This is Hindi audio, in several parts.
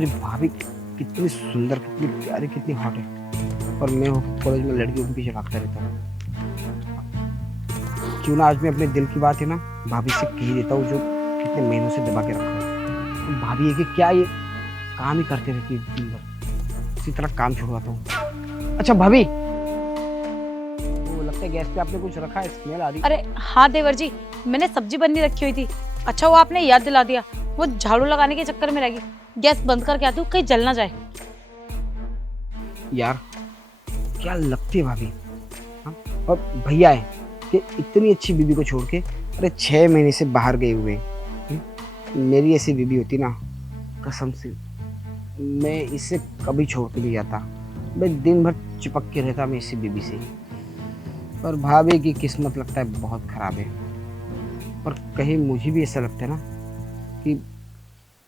मेरी भाभी कितनी सुंदर, कितनी प्यारी, कितनी हॉट है, और मैं कॉलेज में लड़कियों के पीछे भागता रहता हूँ। क्यों ना आज मैं अपने दिल की बात है ना भाभी से कह ही देता हूँ, जो कितने महीनों से दबा के रखा है। तो भाभी है कि क्या ये काम ही करते रहती है दिन भर, इसी तरह काम छुड़वाता हूँ। अच्छा भाभी, वो लगता है गैस पे आपने कुछ रखा है, स्मेल आ रही। अरे हाँ देवर जी, मैंने सब्जी बननी रखी हुई थी। अच्छा वो आपने याद दिला दिया, वो झाड़ू लगाने के चक्कर में रह गई। गैस बंद करके आती हूँ, कहीं जल ना जाए। यार क्या लगती है भाभी। हाँ? और भैया है कि इतनी अच्छी बीबी को छोड़ के अरे 6 महीने से बाहर गए हुए। मेरी ऐसी बीबी होती ना, कसम से मैं इसे कभी छोड़ के नहीं जाता। मैं दिन भर चिपक के रहता मैं इसी बीबी से। पर भाभी की किस्मत लगता है बहुत ख़राब है। पर कहीं मुझे भी ऐसा लगता है ना कि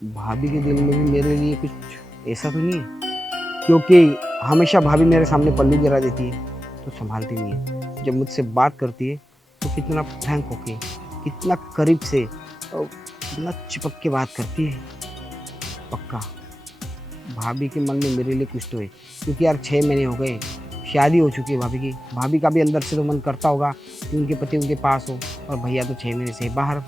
भाभी के दिल में भी मेरे लिए कुछ ऐसा तो नहीं है, क्योंकि हमेशा भाभी मेरे सामने पल्लू गिरा देती है तो संभालती नहीं है। जब मुझसे बात करती है तो कितना फ्रैंक होके, कितना करीब से और कितना चिपक के बात करती है। पक्का भाभी के मन में मेरे लिए कुछ तो है, क्योंकि यार 6 महीने हो गए, शादी हो चुकी है भाभी की। भाभी का भी अंदर से तो मन करता होगा कि उनके पति उनके पास हो, और भैया तो 6 महीने से बाहर।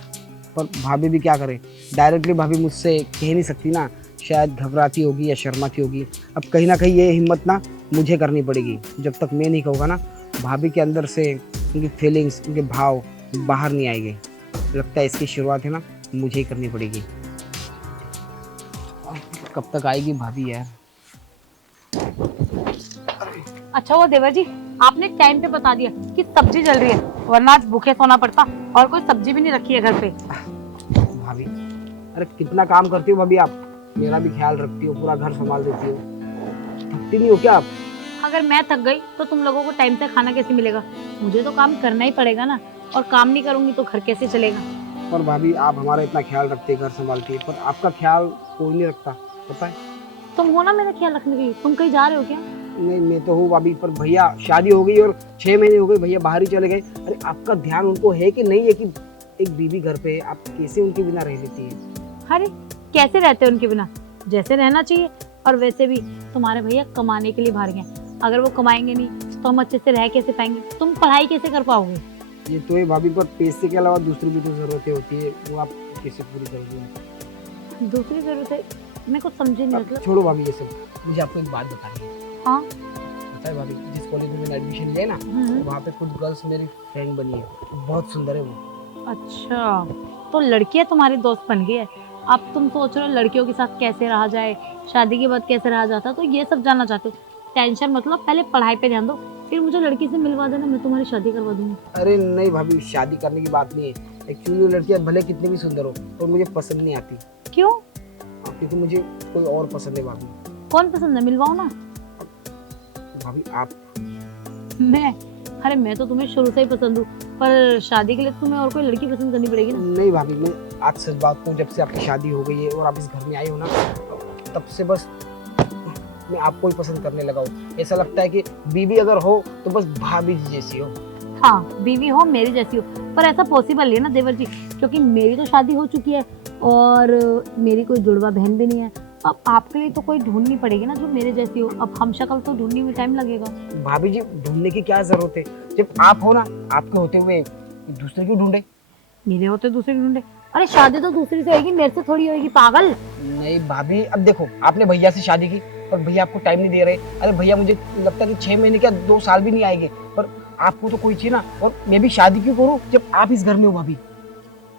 पर भाभी भी क्या करे, डायरेक्टली भाभी मुझसे कह नहीं सकती ना, शायद घबराती होगी या शर्माती होगी। अब कहीं ना कहीं ये हिम्मत ना मुझे करनी पड़ेगी। जब तक मैं नहीं कहूँगा ना, भाभी के अंदर से उनकी फीलिंग्स, उनके भाव बाहर नहीं आएंगे। लगता है इसकी शुरुआत है ना मुझे ही करनी पड़ेगी। कब तक आएगी भाभी यार। अच्छा वो देवर जी, आपने टाइम पे बता दिया कि सब्जी जल रही है, वरना आज भूखे सोना पड़ता। और कोई सब्जी भी नहीं रखी है घर पे। भाभी अरे कितना काम करती हो भाभी आप, मेरा भी ख्याल रखती हो, पूरा घर संभाल देती हो, थकती नहीं हो क्या आप? अगर मैं थक गई तो तुम लोगों को टाइम से खाना कैसे मिलेगा? मुझे तो काम करना ही पड़ेगा ना, और काम नहीं करूंगी तो घर कैसे चलेगा? पर भाभी आप हमारा इतना ख्याल रखती है, घर संभालती है, पर आपका ख्याल कोई नहीं रखता, पता है? तुम हो ना मेरा ख्याल रखने के लिए। तुम कहीं जा रहे हो क्या? नहीं मैं तो हूँ भाभी, पर भैया शादी हो गई और 6 महीने हो गए, भैया बाहर ही चले गए। अरे आपका ध्यान उनको है कि नहीं है कि एक बीवी घर पे है, आप कैसे उनके बिना रह लेती है? अरे कैसे रहते हो उनके बिना? जैसे रहना चाहिए। और वैसे भी तुम्हारे भैया कमाने के लिए बाहर गए। अगर वो कमाएंगे नहीं तो हम अच्छे से रह कैसे पाएंगे? तुम पढ़ाई कैसे कर पाओगे? ये तो है भाभी, पर पैसे के अलावा दूसरी भी तो जरूरतें होती है, वो आप कैसे पूरी करोगे? दूसरी जरूरत है? मैं कुछ समझे नहीं। मतलब छोड़ो भाभी ये सब, मुझे आपको एक बात बतानी है। हाँ पता है भाभी, जिस कॉलेज में मैंने एडमिशन लिया है ना, वहाँ पे कुछ गर्ल्स मेरी फ्रेंड बनी है, बहुत सुंदर है वो। अच्छा, तो लड़कियां तुम्हारी दोस्त बन गई है। अब तुम सोच रहे हो लड़कियों के साथ कैसे रहा जाए, शादी के बाद कैसे रहा जाता, तो ये सब जानना चाहते हो। टेंशन मतलब पहले पढ़ाई पे ध्यान दो, फिर मुझे लड़की से मिलवा देना, मैं तुम्हारी शादी करवा दूंगी। अरे नहीं भाभी, शादी करने की बात नहीं है। एक्चुअली लड़कियां भले कितनी भी सुंदर हो, और मुझे पसंद नहीं आती। क्यों? क्योंकि मुझे कोई और पसंद है भाभी। कौन पसंद है? मिलवाओ ना। भाभी आप? मैं? अरे मैं तो तुम्हें शुरू से ही पसंद हूँ, पर शादी के लिए तुम्हें और कोई लड़की पसंद करनी पड़ेगी ना। नहीं भाभी, मैं आज सच बात कहूँ, जब से आपकी शादी हो गई है और आप इस घर में आए हो ना, तब से बस मैं आपको ही पसंद करने लगा हूँ। ऐसा लगता है कि बीवी अगर हो तो बस भाभी जी जैसी हो। हाँ, बीवी हो मेरी जैसी हो, पर ऐसा पॉसिबल नहीं है ना देवर जी, क्योंकि मेरी तो शादी हो चुकी है और मेरी कोई जुड़वा बहन भी नहीं है। अब आपके लिए तो कोई ढूंढनी पड़ेगी ना जो मेरे जैसी हो। अब हम शक्ल तो ढूंढने में टाइम लगेगा। भाभी जी ढूंढने की क्या जरूरत है, जब आप हो ना, आपके होते हुए दूसरे क्यों ढूंढे? मेरे होते दूसरे ढूंढे? अरे शादी तो दूसरी से होगी, मेरे से थोड़ी होगी, पागल। नहीं भाभी, अब देखो आपने भैया से शादी की और भैया आपको टाइम नहीं दे रहे। अरे भैया मुझे लगता है कि 6 महीने क्या 2 साल भी नहीं आएंगे, पर आपको तो कोई चाहिए ना। और मैं भी शादी क्यों करूं जब आप इस घर में हो भाभी?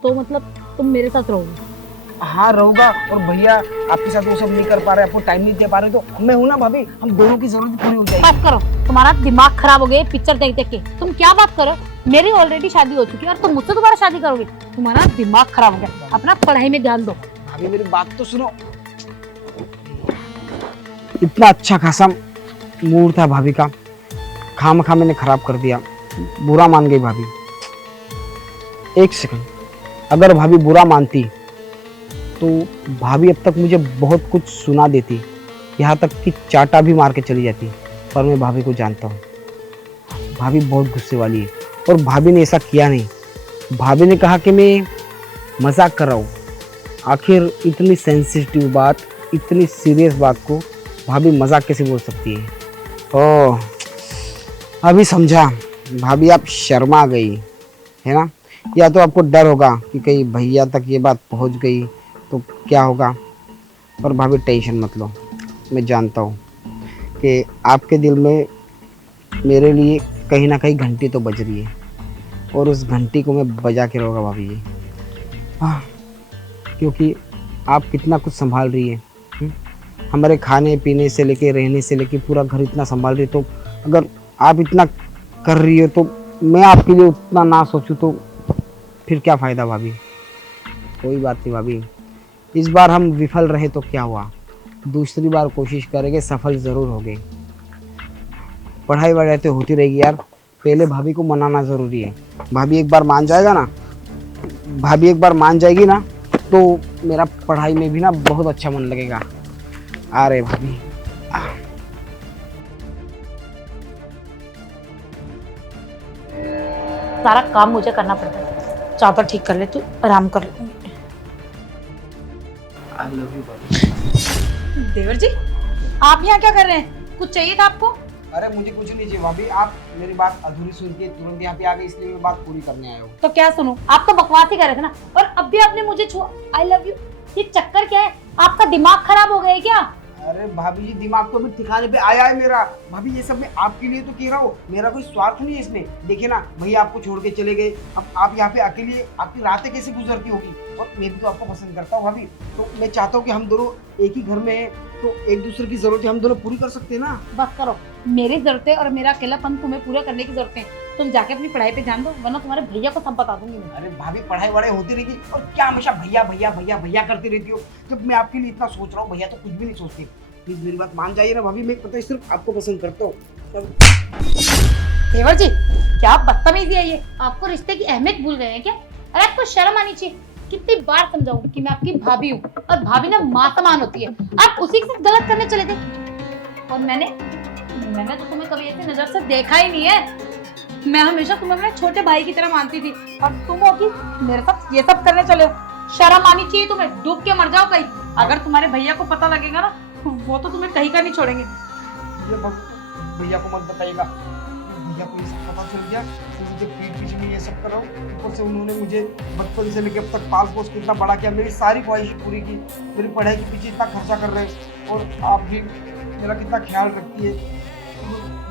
तो मतलब तुम मेरे साथ रहोगे? हाँ रहूंगा, और भैया आपके साथ वो सब नहीं कर पा रहे, आपको टाइम नहीं दे पा रहे, तो मैं हूं ना भाभी, हम दोनों की जरूरत पूरी हो जाएगी। बात करो, तुम्हारा दिमाग खराब हो गया पिक्चर देख देख के। तुम क्या बात करो? मेरी ऑलरेडी शादी हो चुकी है और तुम मुझसे दोबारा शादी करोगे? तुम्हारा दिमाग खराब हो गया, अपना पढ़ाई में ध्यान दो। भाभी मेरी बात तो सुनो। इतना अच्छा खासा मूड था भाभी का, खामखा मैंने खराब कर दिया। बुरा मान गई भाभी। एक सेकंड, अगर भाभी बुरा मानती तो भाभी अब तक मुझे बहुत कुछ सुना देती, यहाँ तक कि चाटा भी मार के चली जाती। पर मैं भाभी को जानता हूँ, भाभी बहुत गुस्से वाली है, और भाभी ने ऐसा किया नहीं। भाभी ने कहा कि मैं मजाक कर रहा हूँ। आखिर इतनी सेंसिटिव बात इतनी सीरियस बात को भाभी मजाक कैसे बोल सकती है? ओह, अभी समझा। भाभी आप शर्मा गई है ना, या तो आपको डर होगा कि कहीं भैया तक ये बात पहुंच गई तो क्या होगा। पर भाभी टेंशन मत लो, मैं जानता हूँ कि आपके दिल में मेरे लिए कहीं ना कहीं घंटी तो बज रही है, और उस घंटी को मैं बजा के रहूँगा भाभी जी। क्योंकि आप कितना कुछ संभाल रही है, हमारे खाने पीने से लेके रहने से लेके पूरा घर इतना संभाल रही है। तो अगर आप इतना कर रही हो तो मैं आपके लिए उतना ना सोचूं तो फिर क्या फ़ायदा भाभी। कोई बात नहीं भाभी, इस बार हम विफल रहे तो क्या हुआ, दूसरी बार कोशिश करेंगे, सफल ज़रूर होंगे। पढ़ाई वढ़ाई तो होती रहेगी यार, पहले भाभी को मनाना ज़रूरी है। भाभी एक बार मान जाएगा ना, भाभी एक बार मान जाएगी ना, तो मेरा पढ़ाई में भी ना बहुत अच्छा मन लगेगा। आ रहे भाभी। सारा काम मुझे करना पड़ता है। चादर ठीक कर ले, तू आराम कर ले। आई लव यू भाभी। देवर जी, आप यहाँ क्या कर रहे हैं? कुछ चाहिए था आपको? अरे मुझे कुछ नहीं चाहिए भाभी, आप मेरी बात अधूरी सुन के तुरंत यहाँ पे आ गए, इसलिए मैं बात पूरी करने आया हूँ। तो क्या सुनूं? आप तो बकवास ही कर रहे थे ना, और अब भी आपने मुझे छुआ। आई लव यू, ये चक्कर क्या है? आपका दिमाग खराब हो गया है क्या? अरे भाभी जी, दिमाग तो अभी ठिकाने पे आया है मेरा। भाभी ये सब मैं आपके लिए तो कह रहा हूँ, मेरा कोई स्वार्थ नहीं है इसमें। देखिए ना, भैया आपको छोड़ के चले गए, अब आप यहाँ पे अकेले, आपकी रातें कैसे गुजरती होगी। और मैं भी तो आपको पसंद करता हूँ भाभी, तो मैं चाहता हूँ कि हम दोनों एक ही घर में हैं, तो एक दूसरे की जरूरतें हम दोनों पूरी कर सकते हैं ना। बस करो, मेरी जरूरतें और मेरा अकेलापन तुम्हें पूरा करने की जरूरत है। तुम जाके अपनी पढ़ाई पे ध्यान दो, वरना तुम्हारे भैया को सब बता दूंगी मैं। अरे भाभी, पढ़ाई वढ़ाई होती रहेगी, और क्या हमेशा भैया भैया भैया भैया करती रहती हो। जब मैं आपके लिए इतना सोच रहा हूँ, भैया तो कुछ भी नहीं सोचते। प्लीज मेरी बात मान जाइए ना भाभी, मैं पता है सिर्फ आपको पसंद करता हूँ। देवर जी, क्या बदतमीजी है ये? आपको रिश्ते की अहमियत भूल गए हैं क्या? अरे आपको शर्म आनी चाहिए। कितनी बार समझाऊं कि मैं आपकी भाभी हूँ, और भाभी ना माँ समान होती है। आप उसी के साथ गलत करने चले थे। और मैंने तो तुम्हें कभी ऐसी नजर से देखा ही नहीं है। मैं हमेशा तुम्हें अपने छोटे भाई की तरह मानती थी, और तुम हो कि मेरे साथ ये सब करने चले हो। शर्म आनी चाहिए तुम्हें, डूब के मर जाओ कहीं। अगर तुम्हारे भैया को पता लगेगा ना, वो तो तुम्हें कहीं का नहीं छोड़ेंगे। भैया को मत बताइएगा, भैया को ये सब पता चल गया तो मुझे पीठ पीछे में ये सब कर रहा हूँ। ऊपर से उन्होंने मुझे बचपन से लेकर अब तक पाल पोस के इतना बड़ा किया, मेरी सारी ख्वाहिश पूरी की, मेरी पढ़ाई के पीछे इतना खर्चा कर रहे हैं, और आप भी मेरा कितना ख्याल रखती है। तो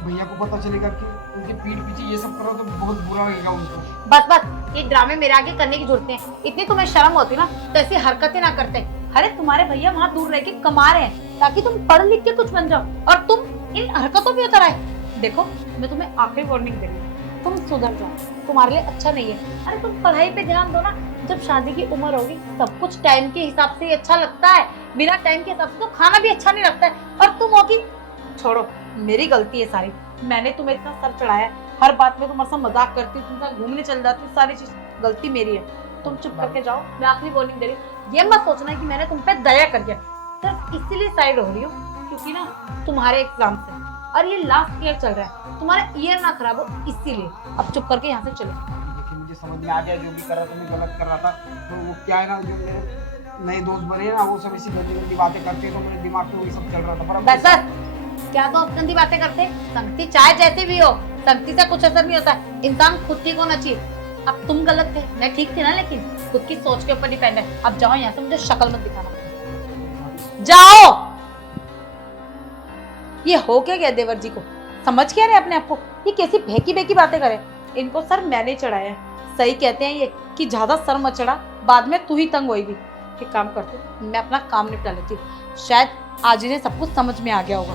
भैया को पता चलेगा कि उनके पीठ पीछे ये सब कर रहा हूँ तो बहुत बुरा लगेगा उनको। बस ये ड्रामे मेरे आगे करने की जरूरत है। इतनी तुम्हें शर्म होती ना तो ऐसी हरकतें ना करते। अरे तुम्हारे भैया वहाँ दूर रह के कमा रहे हैं ताकि तुम पढ़ लिख के कुछ बन जाओ, और तुम इन हरकतों पे उतर आए। देखो, मैं तुम्हें आखिरी वार्निंग दे रही हूँ, तुम सुधर जाओ, तुम्हारे लिए अच्छा नहीं है। अरे तुम पढ़ाई पे ध्यान दो ना, जब शादी की उम्र होगी सब कुछ टाइम के हिसाब से ही अच्छा लगता है। बिना टाइम के हिसाब से तो खाना भी अच्छा नहीं लगता है। और तुम होगी, छोड़ो, मेरी गलती है सारी। मैंने तुम्हें इतना सर चढ़ाया, हर बात में तुम्हारे साथ मजाक करती हूँ, तुम साथ घूमने चल जाती हूँ, सारी चीज गलती मेरी है। तुम चुप करके जाओ, मैं आखिरी वार्निंग दे रही हूँ। ये मत सोचना कि मैंने तुम पे दया कर दिया, सिर्फ इसीलिए साइड हो रही हूँ क्योंकि ना तुम्हारे एग्जाम से, और ये लास्ट ईयर चल रहा है, तुम्हारा ईयर ना खराब हो इसीलिए। अब चुप करके यहाँ से चले। देखिए, मुझे समझ में आ गया जो भी कर रहा था मैं गलत कर रहा था। तो वो क्या है ना, जो मेरे नए दोस्त बने ना, वो सब ऐसी गंदी गंदी बातें करते हैं, तो मेरे दिमाग में वही सब चल रहा था। पर बस क्या दोस्त गंदी बातें करते? संगति चाहे जैसे भी हो, संगति से कुछ असर नहीं होता। इंसान खुद ठीक होना चाहिए। अब तुम गलत थे, मैं ठीक थी ना, लेकिन खुद की सोच के ऊपर डिपेंड है। अब जाओ यहाँ से, मुझे शक्ल मत दिखाना। जाओ। ये हो क्या गया देवर जी को? समझ क्या रहे अपने आप को? ये कैसी भेकी भेकी बातें करे? इनको सर मैंने चढ़ाया है। सही कहते हैं ये कि ज्यादा सर मत चढ़ा, बाद में तू ही तंग होएगी। एक काम करते, मैं अपना काम निपटा लेती हूँ, शायद आज इन्हें सब कुछ समझ में आ गया होगा।